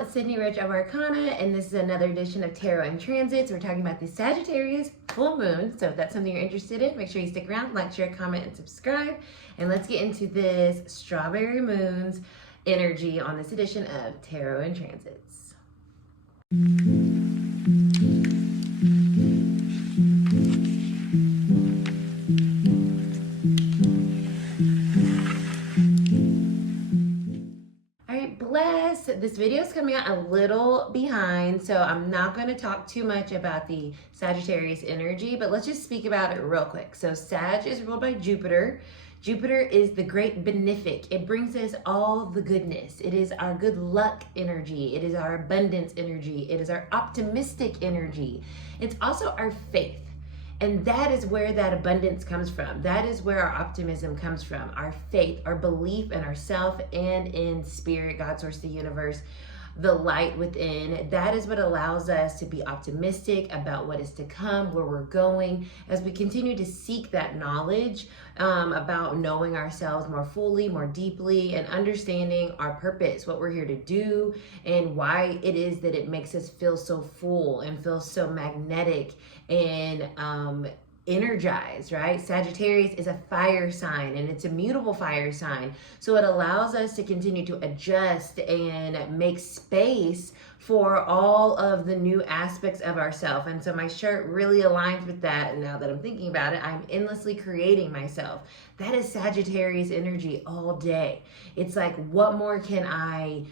It's Cidnee Rich of Arcana, and this is another edition of Tarot and Transits. We're talking about the Sagittarius full moon. So if that's something you're interested in, make sure you stick around, like, share, comment, and subscribe. And let's get into this strawberry moon's energy on this edition of Tarot and Transits. This video is coming out a little behind, so I'm not going to talk too much about the Sagittarius energy, but let's just speak about it real quick. So Sag is ruled by Jupiter. Jupiter is the great benefic. It brings us all the goodness. It is our good luck energy. It is our abundance energy. It is our optimistic energy. It's also our faith. And that is where that abundance comes from. That is where our optimism comes from. Our faith, our belief in ourself and in spirit, God, source, the universe, the light within. That is what allows us to be optimistic about what is to come, where we're going, as we continue to seek that knowledge about knowing ourselves more fully, more deeply, and understanding our purpose, what we're here to do, and why it is that it makes us feel so full and feel so magnetic and energized, right? Sagittarius is a fire sign, and it's a mutable fire sign. So it allows us to continue to adjust and make space for all of the new aspects of ourselves. And so my shirt really aligns with that. And now that I'm thinking about it, I'm endlessly creating myself. That is Sagittarius energy all day. It's like, what more can I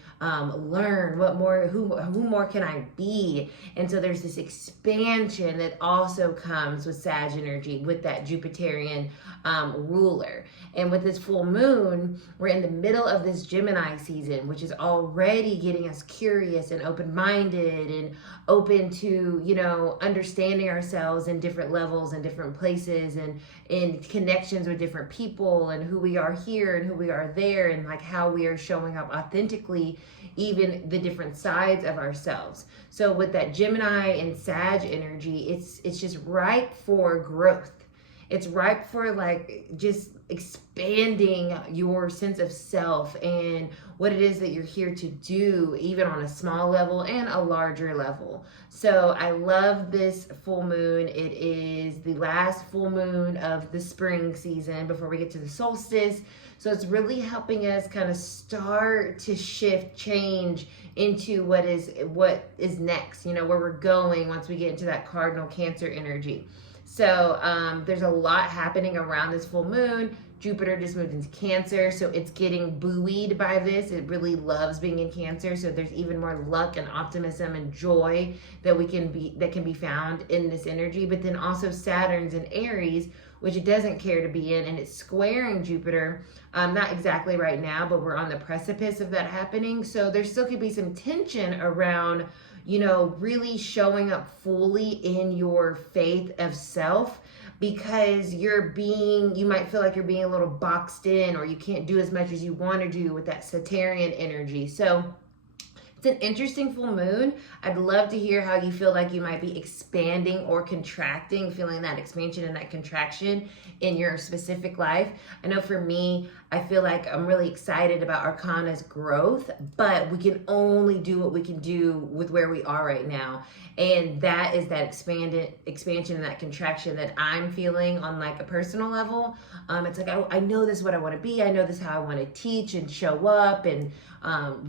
learn? What more, who more can I be? And so there's this expansion that also comes with Sag energy, with that Jupiterian ruler. And with this full moon, we're in the middle of this Gemini season, which is already getting us curious and open-minded and open to, you know, understanding ourselves in different levels and different places and in connections with different people and who we are here and who we are there and like how we are showing up authentically, even the different sides of ourselves. So with that Gemini and Sag energy, it's just ripe for growth. It's ripe for like just expanding your sense of self and what it is that you're here to do, even on a small level and a larger level. So I love this full moon. It is the last full moon of the spring season before we get to the solstice. So it's really helping us kind of start to shift, change into what is next, you know, where we're going once we get into that cardinal Cancer energy. So there's a lot happening around this full moon. Jupiter just moved into Cancer, so it's getting buoyed by this. It really loves being in Cancer, so there's even more luck and optimism and joy that can be found in this energy. But then also Saturn's in Aries, which it doesn't care to be in, and it's squaring Jupiter. Not exactly right now, but we're on the precipice of that happening. So there still could be some tension around, you know, really showing up fully in your faith of self, because you might feel like you're being a little boxed in, or you can't do as much as you want to do with that Sagittarian energy. So it's an interesting full moon. I'd love to hear how you feel like you might be expanding or contracting, feeling that expansion and that contraction in your specific life. I know for me, I feel like I'm really excited about Arcana's growth, but we can only do what we can do with where we are right now. And that is that expansion and that contraction that I'm feeling on like a personal level. It's like, I know this is what I want to be. I know this is how I want to teach and show up and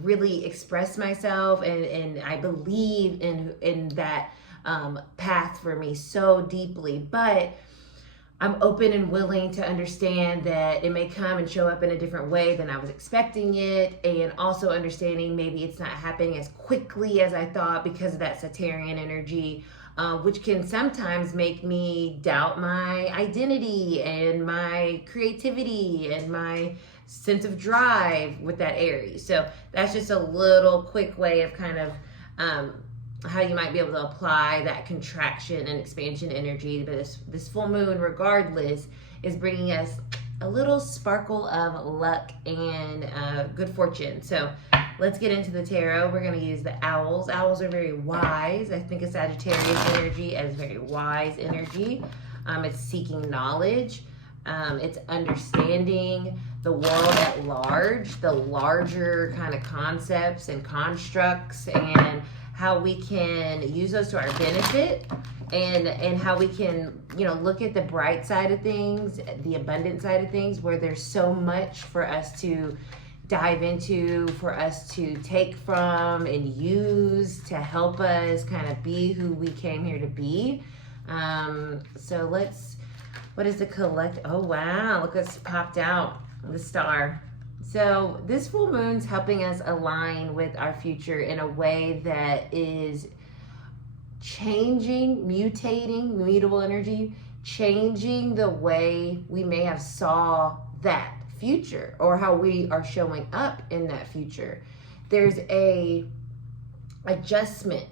really express myself. And I believe in that path for me so deeply. But I'm open and willing to understand that it may come and show up in a different way than I was expecting it, and also understanding maybe it's not happening as quickly as I thought because of that Sagittarian energy, which can sometimes make me doubt my identity and my creativity and my sense of drive with that Aries. So that's just a little quick way of kind of how you might be able to apply that contraction and expansion energy. But this full moon, regardless, is bringing us a little sparkle of luck and good fortune. So let's get into the tarot. We're going to use the owls. Owls are very wise. I think of Sagittarius energy as very wise energy. It's seeking knowledge. It's understanding the world at large, the larger kind of concepts and constructs, and how we can use those to our benefit, and how we can, you know, look at the bright side of things, the abundant side of things, where there's so much for us to dive into, for us to take from and use to help us kind of be who we came here to be. So what is the collect? Oh wow, look what's popped out, the star. So this full moon's helping us align with our future in a way that is changing, mutating, mutable energy, changing the way we may have saw that future or how we are showing up in that future. There's a adjustment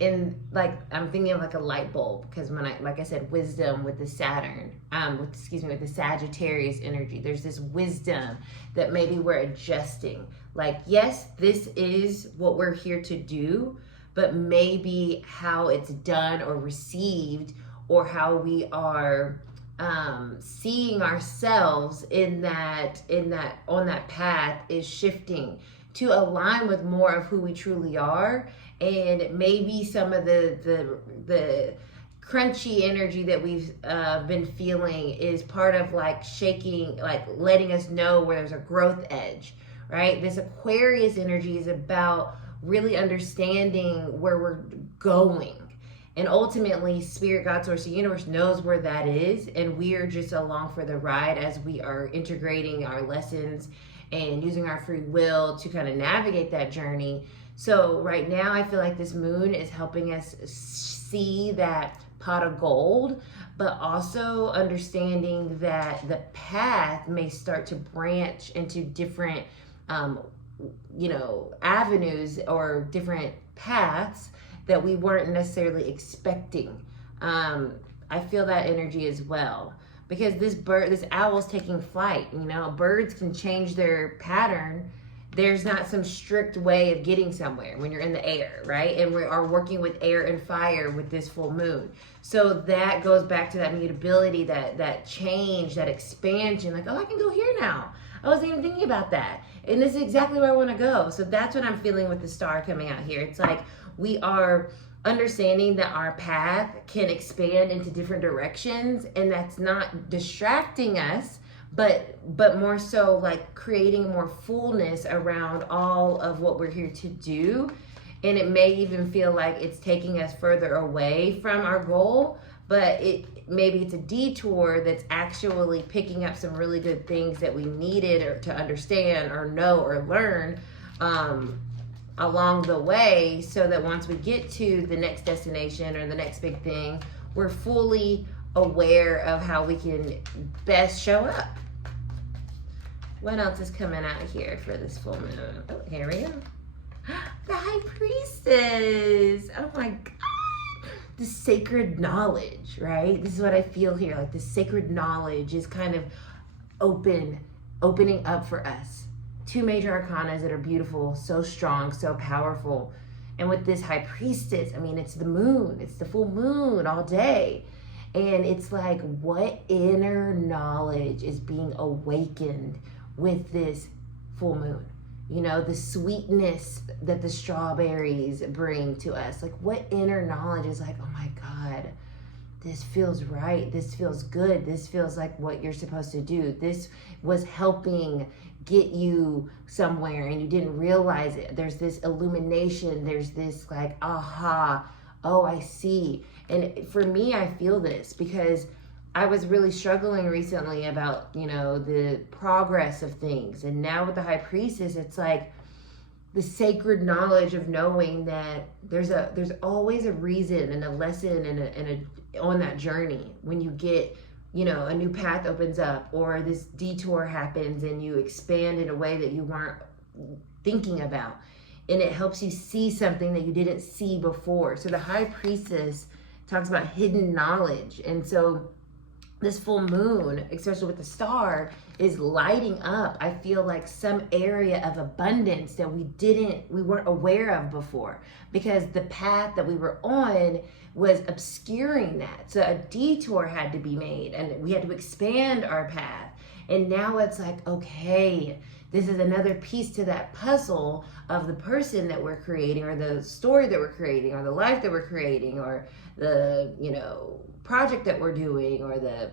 in, like, I'm thinking of like a light bulb, because when like I said, wisdom with the Saturn, with the Sagittarius energy, there's this wisdom that maybe we're adjusting. Like, yes, this is what we're here to do, but maybe how it's done or received, or how we are seeing ourselves on that path is shifting to align with more of who we truly are. And maybe some of the crunchy energy that we've been feeling is part of like shaking, like letting us know where there's a growth edge, right? This Aquarius energy is about really understanding where we're going. And ultimately, Spirit, God, Source, the universe knows where that is. And we are just along for the ride as we are integrating our lessons and using our free will to kind of navigate that journey. So right now, I feel like this moon is helping us see that pot of gold, but also understanding that the path may start to branch into different, avenues or different paths that we weren't necessarily expecting. I feel that energy as well, because this owl's taking flight. You know, birds can change their pattern. There's not some strict way of getting somewhere when you're in the air, right? And we are working with air and fire with this full moon. So that goes back to that mutability, that change, that expansion. Like, oh, I can go here now. I wasn't even thinking about that. And this is exactly where I want to go. So that's what I'm feeling with the star coming out here. It's like we are understanding that our path can expand into different directions, and that's not distracting us, but more so like creating more fullness around all of what we're here to do. And it may even feel like it's taking us further away from our goal, but maybe it's a detour that's actually picking up some really good things that we needed or to understand or know or learn along the way, so that once we get to the next destination or the next big thing, we're fully aware of how we can best show up. What else is coming out here for this full moon? Oh, here we go. The High Priestess. Oh my God. The sacred knowledge, right? This is what I feel here. Like the sacred knowledge is kind of opening up for us. Two major arcanas that are beautiful, so strong, so powerful. And with this High Priestess, I mean, it's the moon. It's the full moon all day. And it's like, what inner knowledge is being awakened with this full moon? You know, the sweetness that the strawberries bring to us. Like, what inner knowledge is like, oh my God, this feels right. This feels good. This feels like what you're supposed to do. This was helping get you somewhere and you didn't realize it. There's this illumination. There's this like, aha, oh, I see. And for me, I feel this because I was really struggling recently about, you know, the progress of things. And now with the High Priestess, it's like the sacred knowledge of knowing that there's always a reason and a lesson and on that journey when you get, you know, a new path opens up or this detour happens and you expand in a way that you weren't thinking about. And it helps you see something that you didn't see before. So the High Priestess talks about hidden knowledge. And so this full moon, especially with the star, is lighting up, I feel like, some area of abundance that we weren't aware of before, because the path that we were on was obscuring that. So a detour had to be made and we had to expand our path. And now it's like, okay, this is another piece to that puzzle of the person that we're creating, or the story that we're creating, or the life that we're creating, or the, project that we're doing, or the,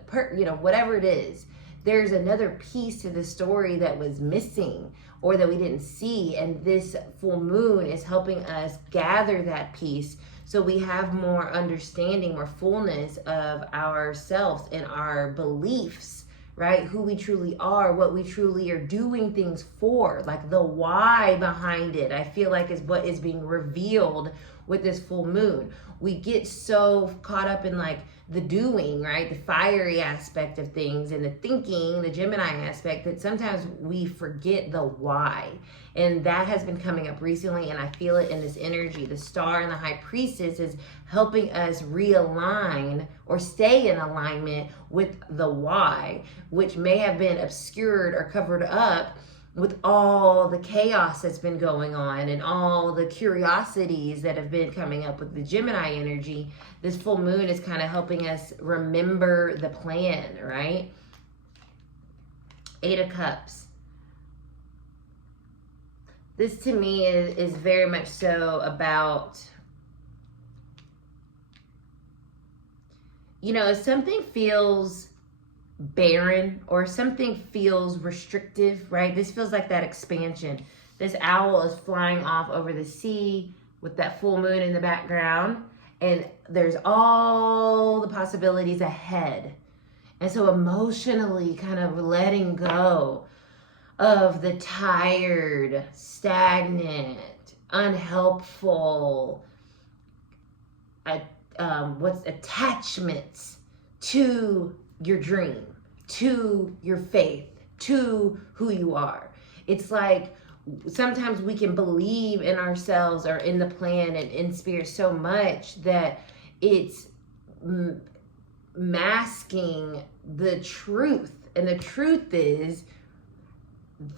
whatever it is. There's another piece to the story that was missing or that we didn't see. And this full moon is helping us gather that piece so we have more understanding, more fullness of ourselves and our beliefs, right? Who we truly are, what we truly are doing things for, like the why behind it, I feel like is what is being revealed with this full moon. We get so caught up in like the doing, right? The fiery aspect of things and the thinking, the Gemini aspect, that sometimes we forget the why. And that has been coming up recently, and I feel it in this energy. The star and the high priestess is helping us realign or stay in alignment with the why, which may have been obscured or covered up with all the chaos that's been going on and all the curiosities that have been coming up with the Gemini energy. This full moon is kind of helping us remember the plan, right? 8 of Cups. This to me is very much so about, if something feels barren or something feels restrictive, right? This feels like that expansion. This owl is flying off over the sea with that full moon in the background, and there's all the possibilities ahead. And so emotionally kind of letting go of the tired, stagnant, unhelpful, attachments to your dream, to your faith, to who you are. It's like sometimes we can believe in ourselves or in the plan and in spirit so much that it's masking the truth. And the truth is,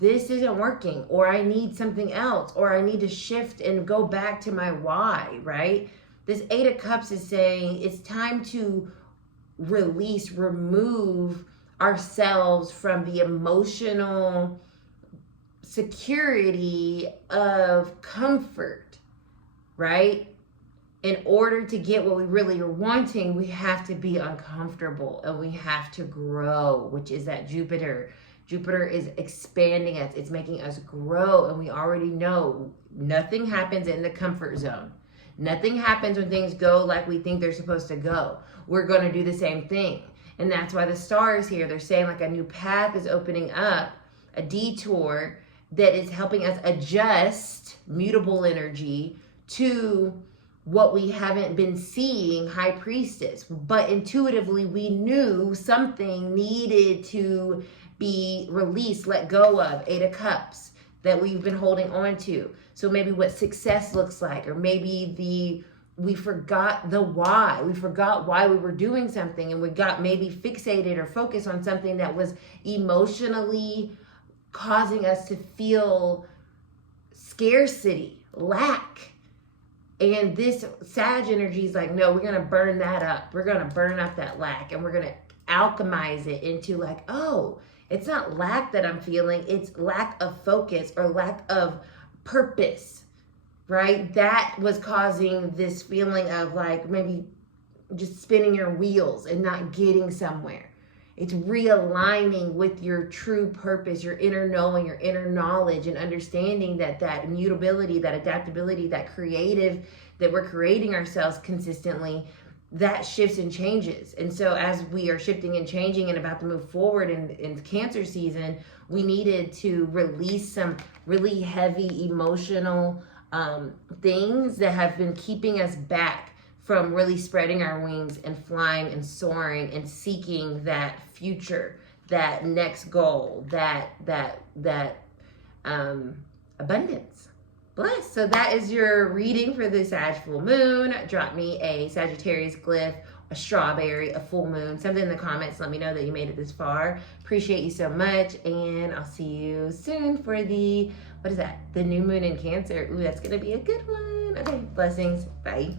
this isn't working, or I need something else, or I need to shift and go back to my why, right? This 8 of Cups is saying it's time to release, remove ourselves from the emotional security of comfort, right? In order to get what we really are wanting, we have to be uncomfortable and we have to grow, which is that Jupiter. Jupiter is expanding us. It's making us grow. And we already know nothing happens in the comfort zone. Nothing happens when things go like we think they're supposed to go. We're going to do the same thing. And that's why the star is here. They're saying like a new path is opening up, a detour that is helping us adjust mutable energy to what we haven't been seeing, High Priestess. But intuitively, we knew something needed to be released, let go of, 8 of Cups, that we've been holding on to. So maybe what success looks like, or maybe we forgot the why. We forgot why we were doing something, and we got maybe fixated or focused on something that was emotionally causing us to feel scarcity, lack. And this Sag energy is like, no, we're going to burn that up. We're going to burn up that lack, and we're going to alchemize it into like, oh, it's not lack that I'm feeling. It's lack of focus or lack of purpose, right? That was causing this feeling of like maybe just spinning your wheels and not getting somewhere. It's realigning with your true purpose, your inner knowing, your inner knowledge, and understanding that immutability, that adaptability, that creative, that we're creating ourselves consistently, that shifts and changes. And so as we are shifting and changing and about to move forward in Cancer season, we needed to release some really heavy emotional things that have been keeping us back from really spreading our wings and flying and soaring and seeking that future, that next goal, that abundance. Bless. So that is your reading for the Sag full moon. Drop me a Sagittarius glyph, a strawberry, a full moon, something in the comments. Let me know that you made it this far. Appreciate you so much, and I'll see you soon for the, what is that? The new moon in Cancer. Ooh, that's gonna be a good one. Okay, blessings. Bye.